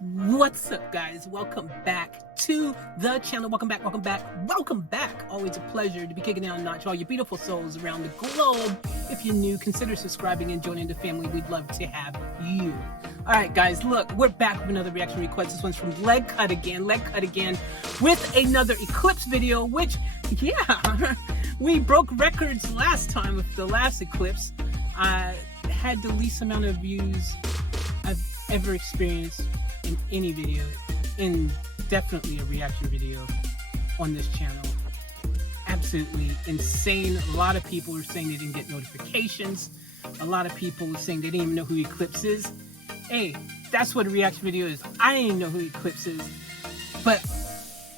What's up, guys? Welcome back to the channel. Welcome back. Always a pleasure to be kicking down a notch all you beautiful souls around the globe. If you're new, consider subscribing and joining the family. We'd love to have you. All right, guys, look, we're back with another reaction request. This one's from Leg Cut again, with another Eclipse video, which, yeah, we broke records last time with the last Eclipse. I had the least amount of views I've ever experienced in any video, and definitely a reaction video on this channel. Absolutely insane. A lot of people are saying they didn't get notifications. A lot of people are saying they didn't even know who Eclipse is. Hey, that's what a reaction video is. I didn't even know who Eclipse is, but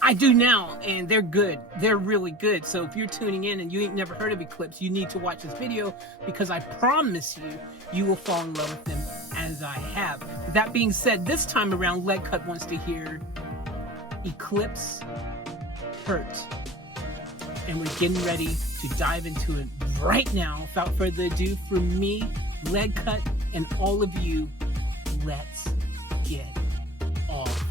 I do now, and they're good. They're really good. So if you're tuning in and you ain't never heard of Eclipse, you need to watch this video, because I promise you, you will fall in love with them as I have. That being said, this time around, Leg Cut wants to hear Eclipse Hurt. And we're getting ready to dive into it right now. Without further ado, from me, Leg Cut, and all of you, let's get off.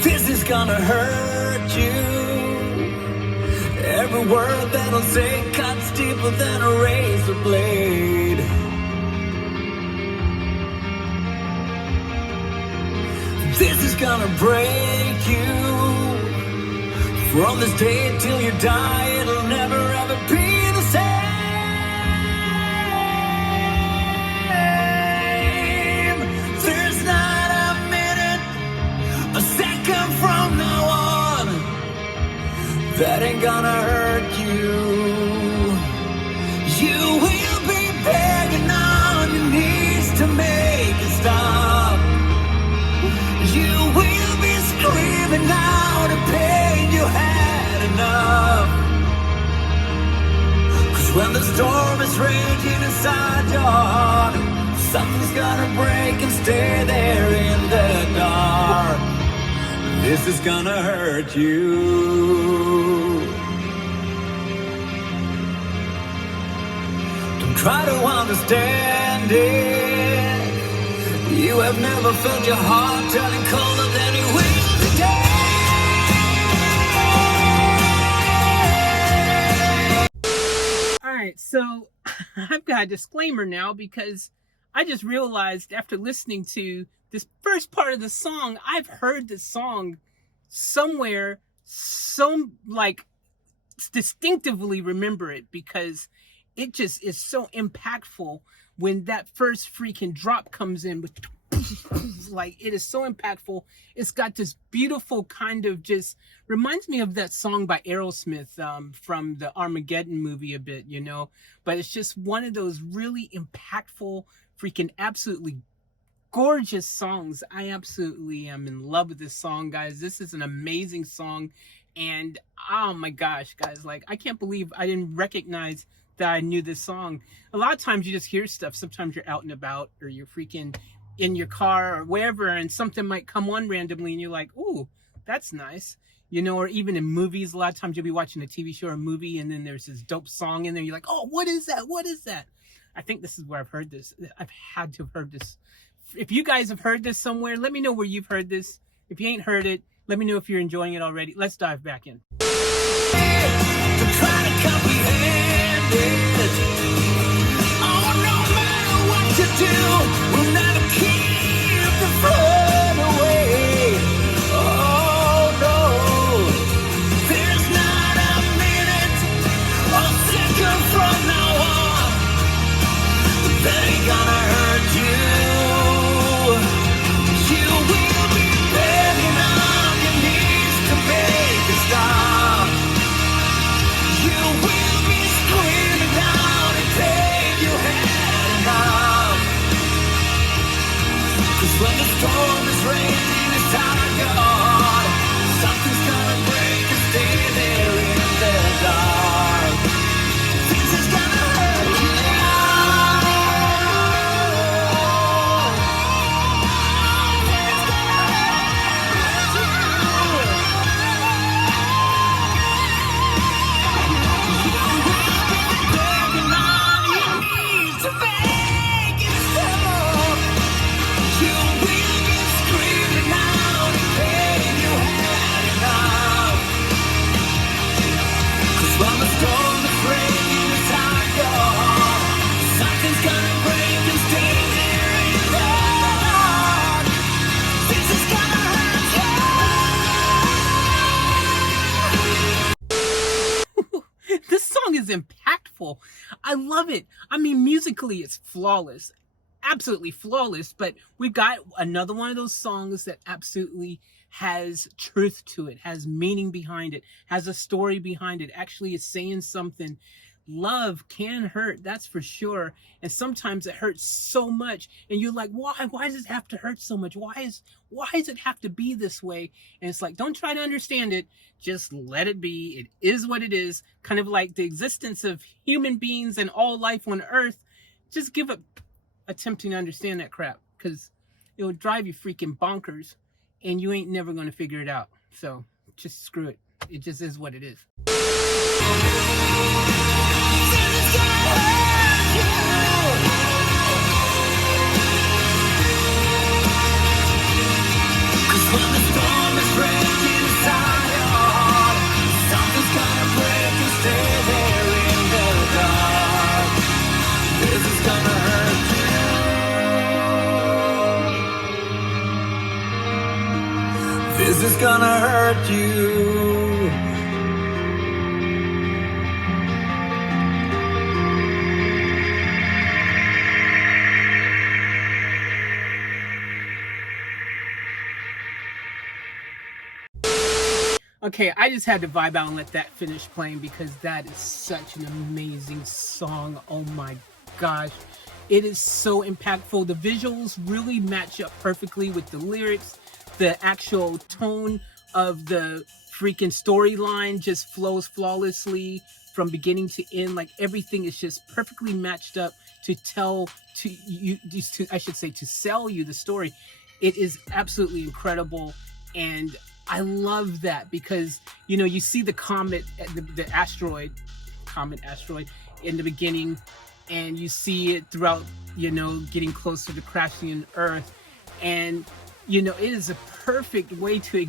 This is gonna hurt you. Every word that I'll say cuts deeper than a razor blade. This is gonna break you. From this day till you die, it'll never ever be the same. There's not a minute, a second from now on, that ain't gonna hurt you. You will be begging on your knees to make it stop. You will be screaming out in pain you had enough. 'Cause when the storm is raging inside your heart, something's gonna break and stay there in the dark. This is gonna hurt you. Don't try to understand it. You have never felt your heart turning colder than you will today. Alright, so I've got a disclaimer now, because I just realized after listening to this first part of the song, I've heard this song somewhere, distinctively remember it, because it just is so impactful when that first freaking drop comes in. Like, it is so impactful. It's got this beautiful kind of, just reminds me of that song by Aerosmith from the Armageddon movie a bit, you know. But it's just one of those really impactful, freaking absolutely gorgeous songs. I absolutely am in love with this song, guys. This is an amazing song, and oh my gosh, guys, like, I can't believe I didn't recognize that I knew this song. A lot of times you just hear stuff. Sometimes you're out and about, or you're freaking in your car or wherever, and something might come on randomly and you're like, ooh, that's nice, you know. Or even in movies, a lot of times you'll be watching a TV show or a movie, and then there's this dope song in there, you're like, oh, what is that? I think this is where I've heard this. I've had to have heard this. If you guys have heard this somewhere, let me know where you've heard this. If you ain't heard it, let me know if you're enjoying it already. Let's dive back in. is impactful. I love it. I mean, musically, it's flawless, absolutely flawless. But we've got another one of those songs that absolutely has truth to it, has meaning behind it, has a story behind it, actually is saying something. Love can hurt, that's for sure. And sometimes it hurts so much. And you're like, why? Why does it have to hurt so much? Why does it have to be this way? And it's like, don't try to understand it. Just let it be. It is what it is. Kind of like the existence of human beings and all life on earth. Just give up attempting to understand that crap, because it will drive you freaking bonkers and you ain't never going to figure it out. So just screw it. It just is what it is. When the storm is raging inside your heart, something's gonna break and stay there in the dark. This is gonna hurt you. This is gonna hurt you. Okay, I just had to vibe out and let that finish playing because that is such an amazing song. Oh my gosh. It is so impactful. The visuals really match up perfectly with the lyrics. The actual tone of the freaking storyline just flows flawlessly from beginning to end. Like everything is just perfectly matched up to tell to you, I should say, to sell you the story. It is absolutely incredible. And I love that because, you know, you see the comet, the asteroid in the beginning, and you see it throughout, you know, getting closer to crashing in Earth. And, you know, it is a perfect way to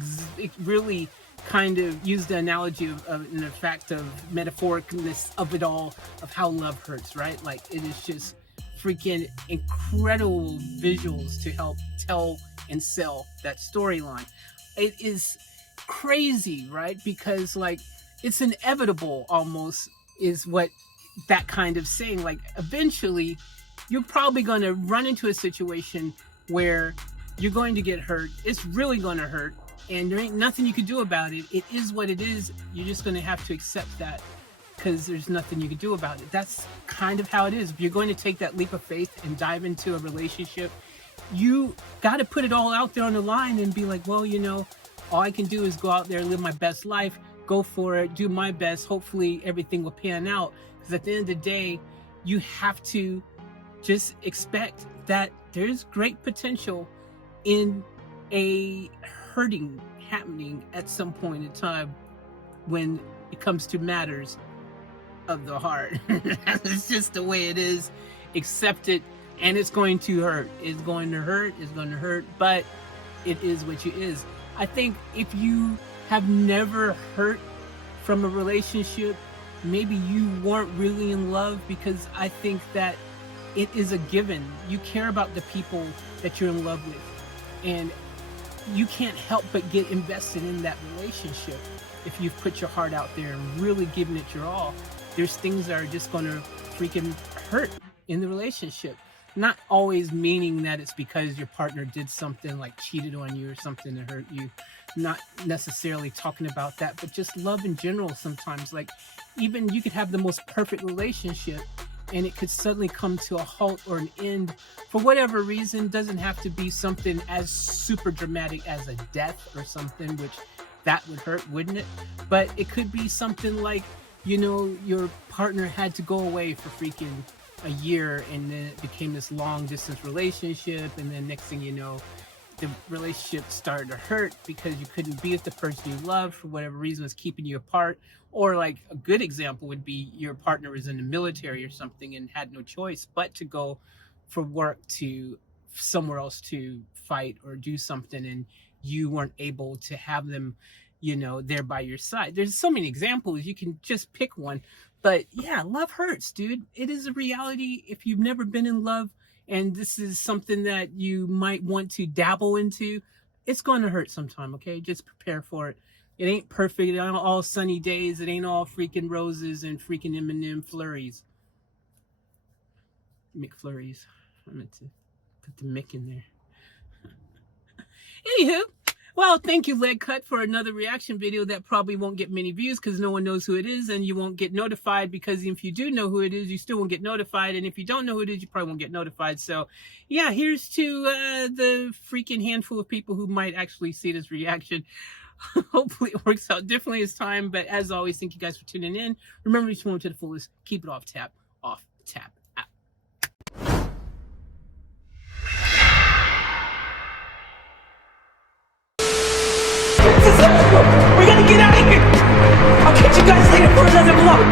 really kind of use the analogy of in the fact of metaphoricness of it all, of how love hurts, right? Like it is just freaking incredible visuals to help tell and sell that storyline. It is crazy, right? Because like it's inevitable almost is what that kind of saying. Like eventually you're probably going to run into a situation where you're going to get hurt. It's really going to hurt and there ain't nothing you can do about it. It is what it is. You're just going to have to accept that because there's nothing you can do about it. That's kind of how it is. If you're going to take that leap of faith and dive into a relationship, you got to put it all out there on the line and be like, well, you know, all I can do is go out there, live my best life, go for it, do my best. Hopefully everything will pan out. Because at the end of the day, you have to just expect that there's great potential in a hurting happening at some point in time when it comes to matters of the heart. It's just the way it is. Accept it. And it's going to hurt. It's going to hurt. It's going to hurt. But it is what it is. I think if you have never hurt from a relationship, maybe you weren't really in love, because I think that it is a given. You care about the people that you're in love with. And you can't help but get invested in that relationship if you've put your heart out there and really given it your all. There's things that are just going to freaking hurt in the relationship. Not always meaning that it's because your partner did something like cheated on you or something to hurt you. Not necessarily talking about that, but just love in general sometimes. Like even you could have the most perfect relationship and it could suddenly come to a halt or an end for whatever reason. Doesn't have to be something as super dramatic as a death or something, which that would hurt, wouldn't it? But it could be something like, you know, your partner had to go away for freaking a year and then it became this long distance relationship, and then next thing you know the relationship started to hurt because you couldn't be with the person you loved for whatever reason was keeping you apart. Or like a good example would be your partner was in the military or something and had no choice but to go for work to somewhere else to fight or do something, and you weren't able to have them, you know, there by your side. There's so many examples, you can just pick one. But yeah, love hurts, dude. It is a reality. If you've never been in love and this is something that you might want to dabble into, it's going to hurt sometime, okay? Just prepare for it. It ain't perfect. It ain't all sunny days. It ain't all freaking roses and freaking M&M flurries. McFlurries. I meant to put the Mick in there. Anywho, well, thank you, Leg Cut, for another reaction video that probably won't get many views because no one knows who it is, and you won't get notified because if you do know who it is, you still won't get notified, and if you don't know who it is, you probably won't get notified. So, yeah, here's to the freaking handful of people who might actually see this reaction. Hopefully it works out differently this time, but as always, thank you guys for tuning in. Remember, each one to the fullest. Keep it off tap, out. We gotta get out of here! I'll catch you guys later for another vlog!